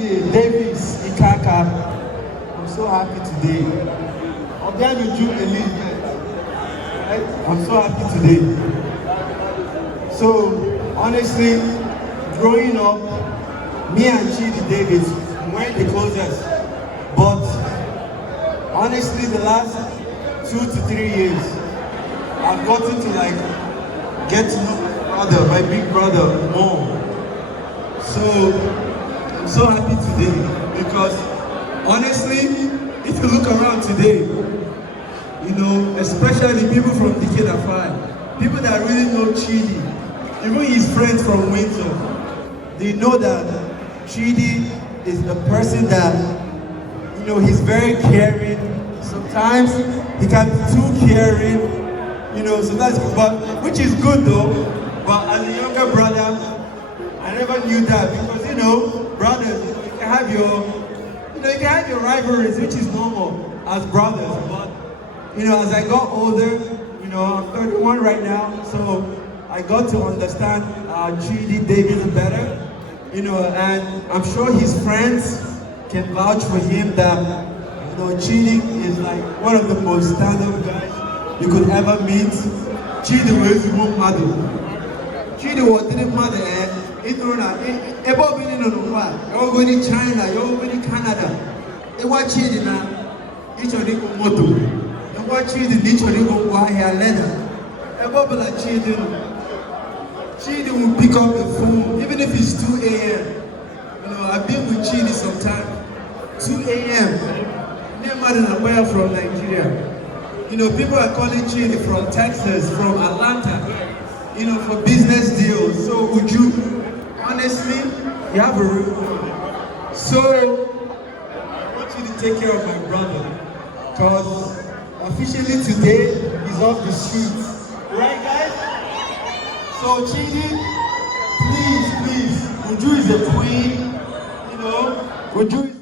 Chidi Davis Ikaka. I'm so happy today. Obianuju Elizabeth. Right? I'm so happy today. So honestly, growing up, me and Chidi Davis weren't the closest. But honestly, the last 2 to 3 years, I've gotten to get to know my brother, my big brother, more. So I'm so happy today because honestly, if you look around today, especially people from Decade 5, people that really know Chidi, even his friends from Windsor, they know that Chidi is a person that, he's very caring. Sometimes he can be too caring, so that's good, but which is good though. But as a younger brother, I never knew that because brothers, you can have your rivalries, which is normal as brothers. But as I got older, I'm 31 right now, so I got to understand Chidi Davis better, and I'm sure his friends can vouch for him that Chidi is one of the most stand-up guys you could ever meet. Chidi was the mother. Chidi was the mother, about being in you're going to China, you're going to Canada. They watch Chidi now, each of them go moto. They watch Chidi, each of them go wire leather. About like Chidi will pick up the phone, even if it's 2 a.m. I've been with Chidi sometime. 2 a.m. Never than a wire from Nigeria. People are calling Chidi from Texas, from Atlanta, for business deals. So would you, honestly, you have a real one. So I want you to take care of my brother, because officially today he's off the streets. Right, guys? So Chidi, please, Uju is a queen, Uju is